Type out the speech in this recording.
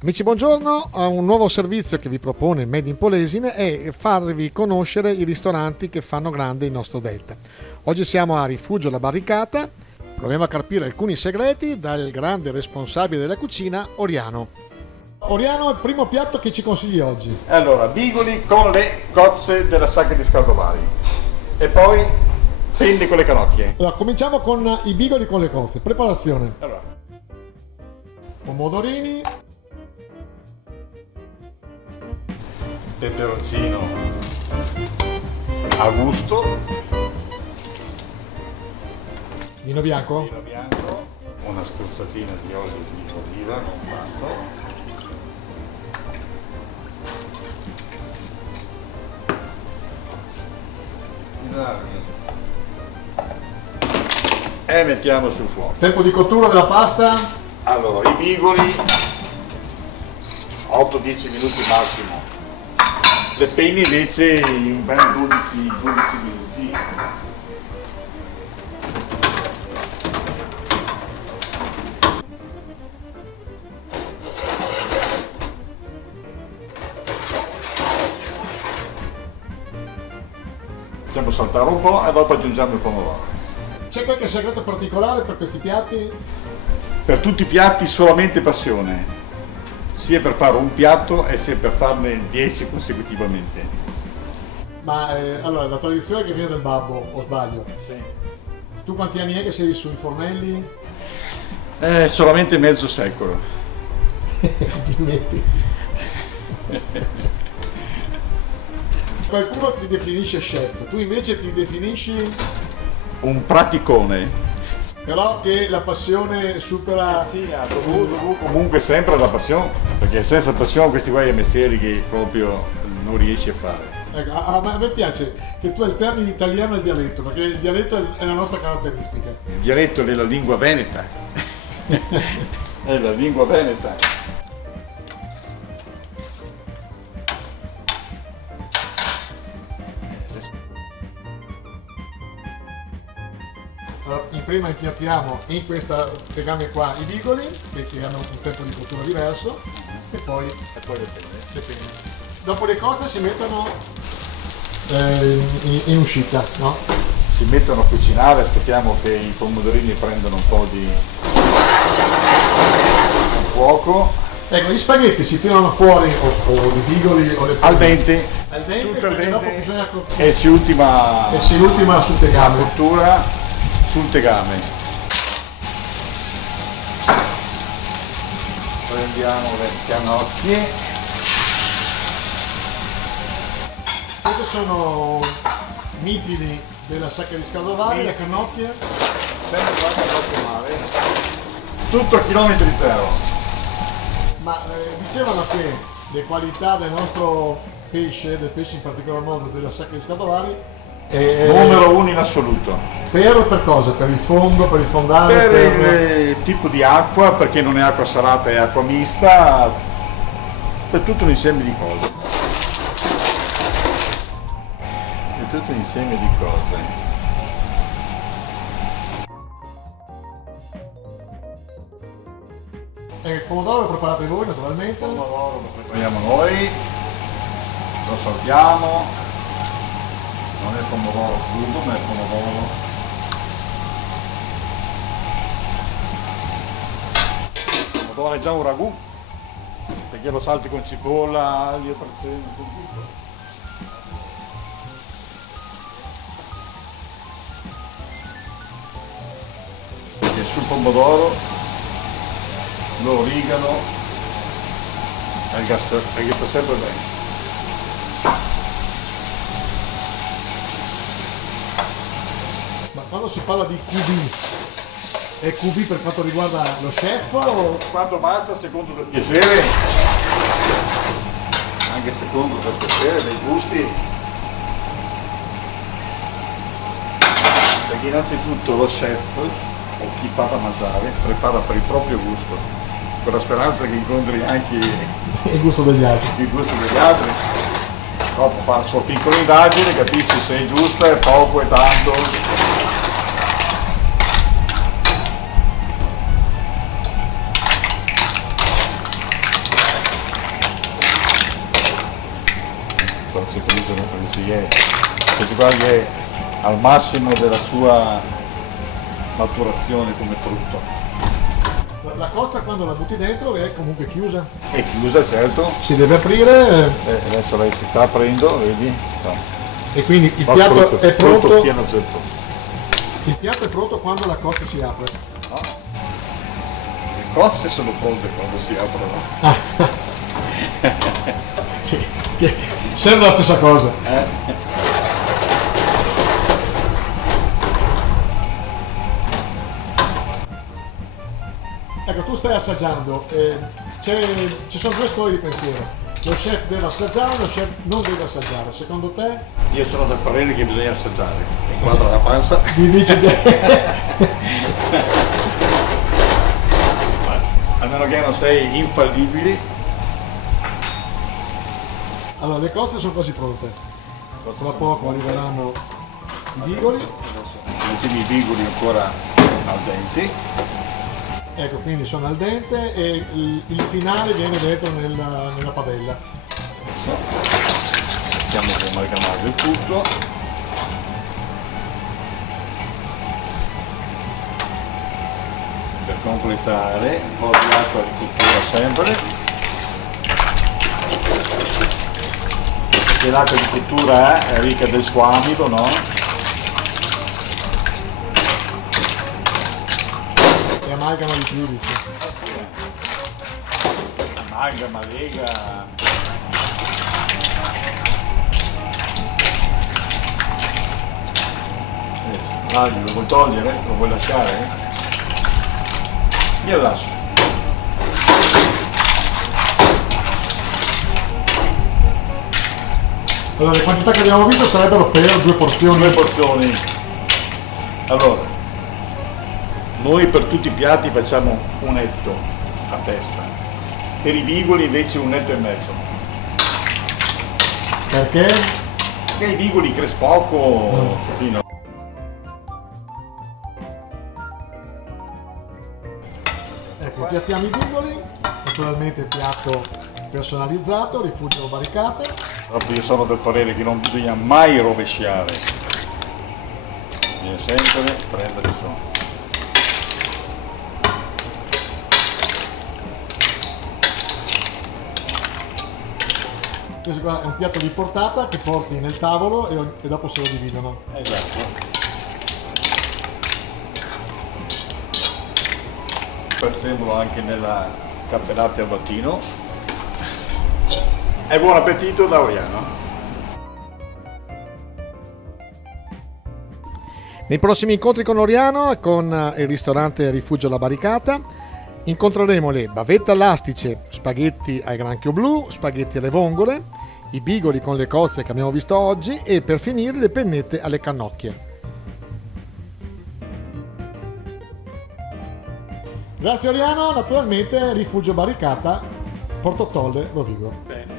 Amici, buongiorno. Un nuovo servizio che vi propone Made in Polesine è farvi conoscere i ristoranti che fanno grande il nostro delta. Oggi siamo a Rifugio La Barricata. Proviamo a capire alcuni segreti dal grande responsabile della cucina, Oriano. Oriano, il primo piatto che ci consigli oggi? Allora, bigoli con le cozze della sacca di Scaldovari e poi penne con le canocchie. Allora, cominciamo con i bigoli con le cozze. Preparazione: Allora, pomodorini, peperoncino a gusto, vino bianco, vino bianco, una spruzzatina di olio di oliva, non tanto. E mettiamo sul fuoco. tempo di cottura della pasta. Allora, i bigoli 8-10 minuti massimo, le penne invece in un bel 12 minuti. Facciamo saltare un po' e dopo aggiungiamo il pomodoro. C'è qualche segreto particolare per questi piatti? Per tutti i piatti solamente passione, sia per fare un piatto e sia per farne 10 consecutivamente. Ma allora, la tradizione che viene dal babbo, o sbaglio? Sì. Tu quanti anni è che sei sui fornelli? Solamente mezzo secolo. Complimenti. Qualcuno ti definisce chef, tu invece ti definisci, Un praticone. però che la passione supera. Sì, ha dovuto comunque sempre la passione, perché senza passione questi qua è mestieri che proprio non riesci a fare. Ecco, a me piace che tu alterni l'italiano al dialetto, perché il dialetto è la nostra caratteristica. Il dialetto è la lingua veneta. È la lingua veneta. Allora, prima impiattiamo in questa tegame qua i bigoli, che hanno un tempo di cottura diverso, e poi E poi le penne. le penne. Dopo le cose si mettono in uscita, no? Si mettono a cucinare, aspettiamo che i pomodorini prendano un po' di fuoco. Ecco, gli spaghetti si tirano fuori, o i bigoli o le penne. Al dente, Al dente, tutto al perché dopo dente, bisogna e si ultima e si ultima sul la tegame. cottura sul tegame. Prendiamo le canocchie. Queste sono mibili della sacca di Scaldovari, le canocchie. Sempre fatta troppo male. Tutto a chilometri zero. Ma dicevano che le qualità del nostro pesce, del pesce in particolar modo della sacca di Scaldovari, Numero uno in assoluto. per cosa? Per il fondo, per il fondale? Per il tipo di acqua, perché non è acqua salata, è acqua mista, per tutto un insieme di cose. Per tutto un insieme di cose. Il pomodoro lo preparate voi naturalmente. Il pomodoro lo prepariamo noi, lo saltiamo. Non è pomodoro crudo, ma è pomodoro. Il pomodoro è già un ragù, perché lo salti con cipolla, aglio, prezzemolo, con tutto. E sul pomodoro l'origano e il gas sempre bene. Ma quando si parla di QB, è QB per quanto riguarda lo chef o Quanto basta secondo il piacere, anche secondo il piacere dei gusti, perché innanzitutto lo chef o chi fa da mangiare prepara per il proprio gusto, con la speranza che incontri anche il gusto degli altri? il gusto degli altri. Dopo fa la sua piccola indagine, capisci se è giusta, è poco, è tanto. torce grigio, questo qua è al massimo della sua maturazione come frutto. La cozza quando la butti dentro è comunque chiusa. È chiusa, certo. Si deve aprire Adesso lei si sta aprendo, vedi? e quindi il Ma piatto è pronto. frutto pieno zeppo. Il piatto è pronto quando la cozza si apre. No? Le cozze sono pronte quando si aprono. Che sembra la stessa cosa. Ecco, tu stai assaggiando, ci sono due scuole di pensiero. Lo chef deve assaggiare, lo chef non deve assaggiare. Secondo te? Io sono del parere che bisogna assaggiare. Inquadra la panza. Mi dici Almeno che non sei infallibili. Allora, le cozze sono quasi pronte. Tra poco arriveranno i bigoli. Mettiamo i bigoli ancora al dente. Ecco, quindi sono al dente e il finale viene dentro nella padella. Mettiamo di amalgamare il tutto. Per completare un po' di acqua di cottura sempre. Perché l'acqua di cottura è ricca del suo amido, no? E amalgama di più, dice. Amalgama, lega. L'aglio lo vuoi togliere? Lo vuoi lasciare? Io lascio. Allora, le quantità che abbiamo visto sarebbero per due porzioni. Due porzioni. Allora, noi per tutti i piatti facciamo un etto a testa. Per i bigoli invece un etto e mezzo. Perché? Perché i bigoli cresce poco. Capito? Ecco, piattiamo i bigoli, naturalmente piatto personalizzato, rifugio barricate. Proprio io sono del parere che non bisogna mai rovesciare. Bisogna sempre prendere su. Questo qua è un piatto di portata che porti nel tavolo e dopo se lo dividono. Esatto. Per esempio anche nella caffè latte al mattino. E buon appetito da Oriano. Nei prossimi incontri con Oriano, con il ristorante Rifugio La Barricata, incontreremo le bavette all'astice, spaghetti al granchio blu, spaghetti alle vongole, i bigoli con le cozze che abbiamo visto oggi e per finire le pennette alle cannocchie. Grazie Oriano, naturalmente Rifugio Barricata, Porto Tolle, Rovigo. Bene.